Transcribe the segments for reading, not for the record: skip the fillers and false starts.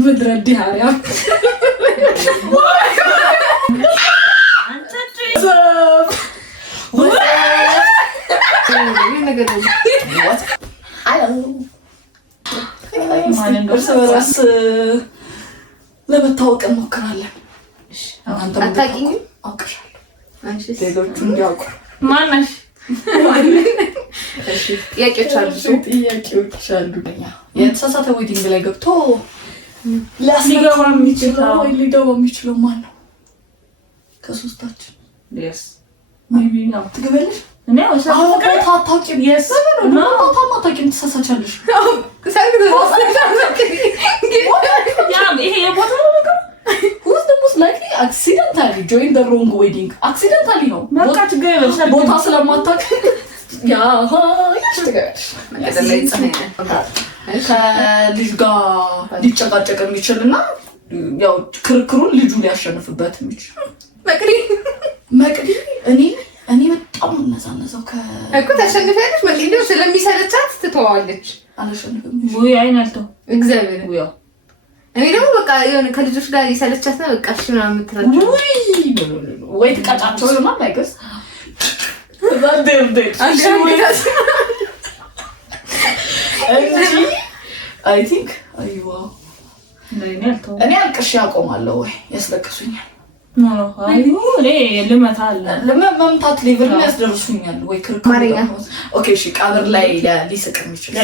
ምድረ ዲሃሪያ እርስ በራስ ለመታወቅ እንሞክራለን። አታውቂኝም? አውቅሻለሁ። ሌሎቹ እንዲያውቁ ማነሽ? ጥያቄዎች አሉ። የተሳሳተ ዌዲንግ ላይ ገብቶ ሊገባ የሚችለው ማን ነው? ከሶስታችን ትገበለሽ? አታውቂም፣ ትሳሳቻለሽ። አክሲደንታሊ ጆይን ዘ ሮንግ ዌዲንግ አክሲደንታሊ ነው። ቦታ ስለማታውቅ ከልጅ ጋር ሊጨቃጨቅ የሚችል እና ያው ክርክሩን ልጁ ሊያሸንፍበት የሚችል መቅዲ እኔ በጣም እነዛነዛው እኮ ታሸንፊያለሽ። መቅዲ ስለሚሰለቻት ትተዋለች። አልሸንፍም ወይ አይናልተው እግዚአብሔር ወይ እኔ ደግሞ በቃ የሆነ ከልጆች ጋር ይሰለቻት ነው። በቃ እሺ ነው የምትራቸው ወይ ትቀጣቸው ይሆናል አይገስ አይ ቲንክ አይዋ እኔ አልቅሼ አቆማለሁ ወይ ያስለቅሱኛል። ለመምታት ሌቭል ያስደርሱኛል ወይ ክርክር። ኦኬ እሺ ቀብር ላይ ሊስቅ የሚችል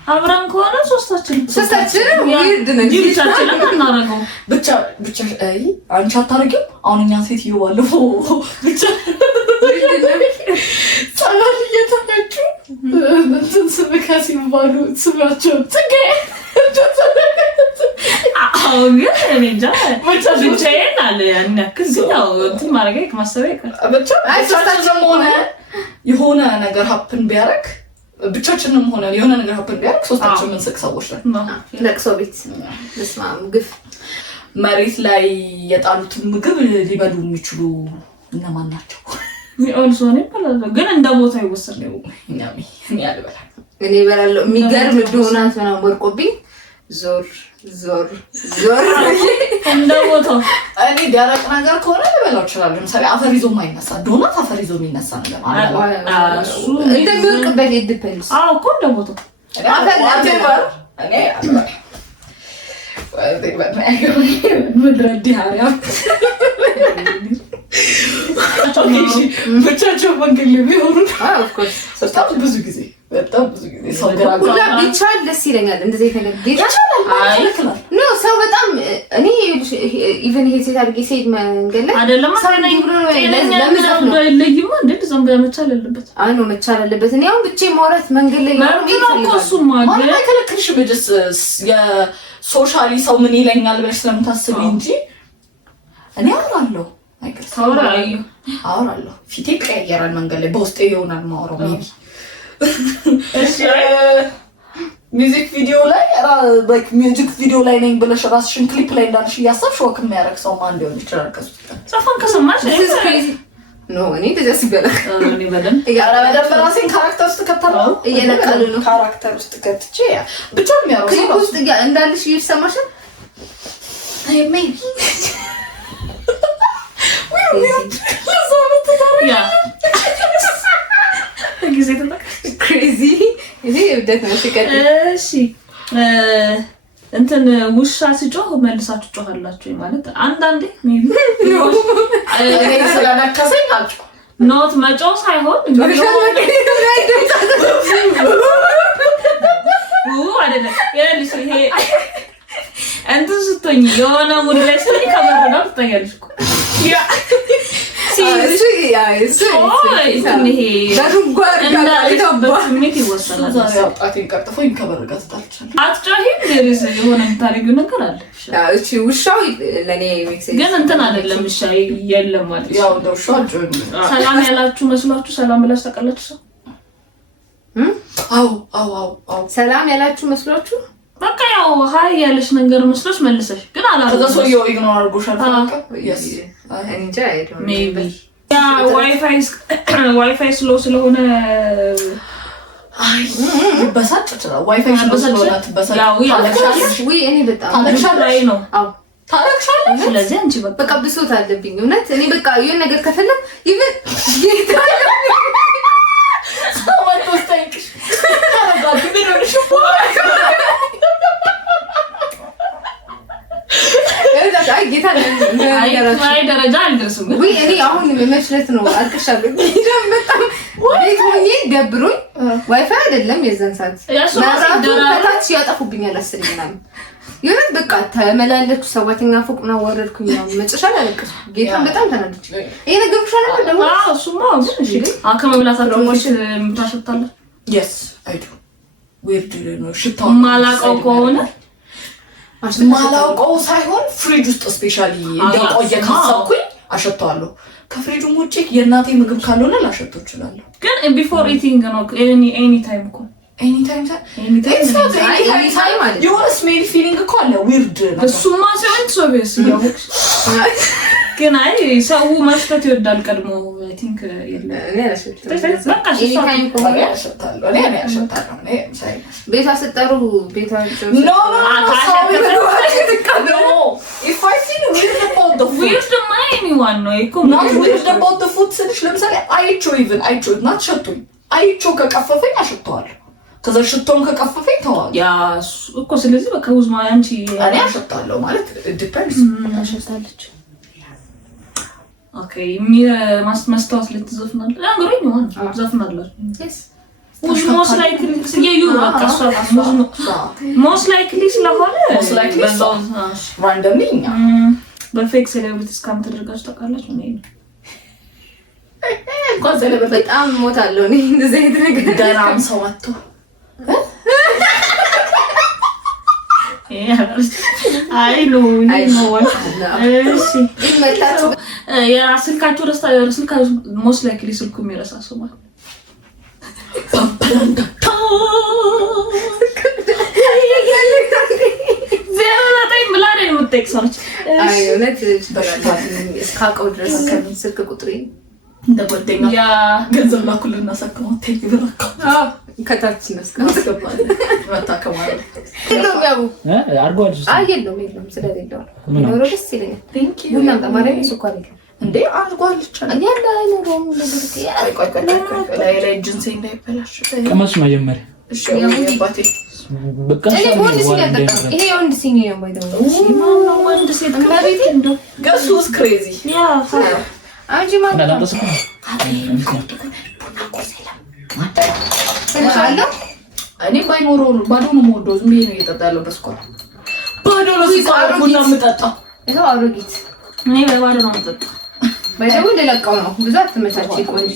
አብረን ከሆነ ሶስታችን ብቻ አንቺ አታረጊም። አሁን እኛ ሴትዮ ባለፈው ብቻ ጸበል እየተፈጩ እንትን ስብከ ሲባሉ ስማቸው ጽጌ አሁን ግን እኔ እንጃ ብቻዬን አለ ያንክል ያው እንትን ማድረግ ከማሰበኝ ብቻ አይሳታችም ሆነ የሆነ ነገር ሀፕን ቢያረግ ብቻችንም ሆነ የሆነ ነገር ሀፕን ቢያረግ ሶስታችን ምንስቅ ሰዎች ነን። ለቅሶ ቤት ለስማም ግፍ መሬት ላይ የጣሉትን ምግብ ሊበሉ የሚችሉ እነማን ናቸው? ኦልሶኔ ይባላል ግን እንደ ቦታ ይወሰድ ነው። እኔ አልበላም። እኔ እበላለሁ። የሚገርም ዶናት ነው ወርቆብኝ ዞር እንደ ቦታው እኔ ደረቅ ነገር ከሆነ ልበላው እችላለሁ። ለምሳሌ አፈር ይዞ የማይነሳ ዶናት አፈር ይዞ የሚነሳ ነገር እሱ እንደሚወርቅበት ዲፔንድስ። አዎ እኮ እንደ ቦታው እኔ ምድረ ዲሃሪያ ብቻቸው መንገድ ቢሆኑ በጣም ብዙ ጊዜ ሰው ሁላ ቢቻል ደስ ይለኛል። እንደዚህ የተገኘ ሰው በጣም እኔ ኢቨን ይሄ ሴት አድርጌ ሴት መንገድ ላይ አይደለም መቻል አለበት። አይ ነው መቻል አለበት። እኔ አሁን ብቻዬን ማውራት መንገድ ላይ ማንም አይከለክልሽም። የሶሻሊ ሰው ምን ይለኛል ብለሽ ስለምታስቢ እንጂ እኔ አወራለሁ። አወራለሁ ፊቴ ይቀየራል መንገድ ላይ በውስጤ ይሆናል ማውራው ሜቢ ሚውዚክ ቪዲዮ ላይ ላይክ ሚውዚክ ቪዲዮ ላይ ነኝ ብለሽ ራስሽን ክሊፕ ላይ እንዳልሽ እያሰብሽ ወክ የሚያደርግ ሰው ማን ሊሆን ይችላል? ዘፈን ከሰማሽ ኖ እኔ ደስ ይበላል። እኔ በደንብ ራሴን ካራክተር ውስጥ ከተታለው እየነቀሉ ነው። ካራክተር ውስጥ ከተቼ ብቻ የሚያረው ክሊፕ ውስጥ እንዳልሽ ይሰማሻል። አይ ሜቢ ክሬዚ እኔ እብደት ነው ሲቀጥል። እሺ እንትን ውሻ ሲጮህ መልሳችሁ ጮሃላችሁ ማለት አንዳንዴ ሜቢ እኔ ስለነከሰኝ አልጮህ ኖት መጮህ ሳይሆን አይደለም ያልሽ ይሄ እንትን ስትሆኝ የሆነ ሙድ ላይ ስትሆኝ ከበር ነው ትታያለሽ እኮ ያ ውሻው ግን እንትን አይደለም። እሺ የለም ማለት ሰላም ያላችሁ መስሏችሁ ሰላም ብላችሁ ታውቃላችሁ? ሰው ሰላም ያላችሁ መስሏችሁ በቃ ያው ሃይ ያለሽ ነገር መስሎሽ መልሰሽ ግን አላረገ ሰውየው ኢግኖር አድርጎሻል። እንጃ ሜቢ ያ ዋይፋይ ስሎ ስለሆነ አይ በሳጭ ይችላል ዋይፋይ ስለሆነ በሳጭ ያው ወይ እኔ በጣም ታለቅሻለሽ ነው አው ታለቅሻለሽ ስለዚህ አንቺ በቃ ብሶት አለብኝ እውነት እኔ በቃ የሆነ ነገር ከፈለክ ይብን ጌታ ሰዋት ወስታይክሽ ታረጋግጥ ቢኖርሽ አይ ጌታ አይ ደረጃ አልደረስም ወይ እኔ አሁን መሽረት ነው አልከሻለሁ በጣም ቤት ሆኜ ደብሮኝ ዋይፋይ አይደለም የዘን ሰዓት መብራቱ ከታች ያጠፉብኛል አስረኝ ምናምን የሆነ በቃ ተመላለስኩ ሰባተኛ ፎቅ ነው ወረድኩኝ ነው መጨረሻ ላይ አለቀስኩ ጌታ በጣም ተናድጄ ይሄ ነገር ብቻ ነው ደግሞ እሱማ እሺ አከመብላታችሁ ወሽ ምታሸታለ yes I do weird ነው ሽታው ማላቀው ከሆነ ማላውቀው ሳይሆን ፍሪጅ ውስጥ ስፔሻሊ እንደቆየ ካሰብኩኝ አሸተዋለሁ ከፍሪጁም ውጪ የእናቴ ምግብ ካልሆነ ላሸተው እችላለሁ ግን ቢፎር ኢቲንግ ነው ኤኒ ታይም እኮ ኤኒ ታይም ማለት የሆነ ስሜል ፊሊንግ እኮ አለ ዊርድ ነው እሱማ ሳይንት ሶቤስ ያው ግን አይ ሰው ማሽተት ይወዳል ቀድሞ አይ ቲንክ የለ እኔ አላሸተም ኤኒ ታይም እኮ ያሸታለሁ እኔ ያሸታለሁ እኔ ሳይ ቤት አሰጠሩ ቤታቸው ኖ if I feel weird about the food weird my anyone ነው እኮ not weird about the food ስልሽ ለምሳሌ አይቾ not ሸቱኝ አይቾ ከቀፈፈኝ አሸተዋለሁ ከዛ ሽቶም ከቀፈፈኝ ተዋል ያ እኮ ስለዚህ በቃ ውዝማ አንቺ እኔ አሸታለሁ ማለት ዲፔንድስ አሸታለች ኦኬ ማስተዋት ልትዘፍናለህ ነገሩኝ ነው ዘፍናለሁ yes most likely you በቃ most likely ስለሆነ randomly በፌክ ሴሌብሪቲስ ካም ተደርጋችሁ ታውቃላችሁ ነው እንኳን ሴሌብሪቲ በጣም ሞታለሁ እኔ እንደዚህ አይነት ነገር ገራም ሰው አጥቶ አይ ነው እሺ ይመጣችሁ ስልካችሁ ስልካችሁ most likely ስልኩ የሚረሳ ሰው ማለት አይ እውነት እስካቀው ድረስ ከስልክ ቁጥሬ እንደጓደኛ ያ ገንዘብ ላኩልና ሳከማው ተይብራካ ከታች እናስቀምጣለን ወጣከማለ ያው አርጓል አይ የለም ስለሌለው ኖሮ ደስ ይለኛል ቡና ተማሪ ስኳር የለም እንዴ አርጓል ይቻላል እኔ አይኖርም እንደዚህ ላይ ጅንሴ እንዳይበላሽ ከመስ መጀመሪያ እሺ ያባቴ በቃ ይሄ ወንድ ሲኒ ነው ባይደው ነው ወንድ ሴት ከቤት እንደው guess who's crazy ያ አንጂ ማን እንዳላጠሰ እኔ ባይኖር ባዶ ነው የምወደው ዝም ብዬ ነው እየጠጣለሁ በስኳር ባዶ ነው ስኳር ቡና የምጠጣው ይሄው አሮጊት እኔ በባዶ ነው የምጠጣው ባይደው እንደለቀው ነው ብዙ አትመቻች ቆንጆ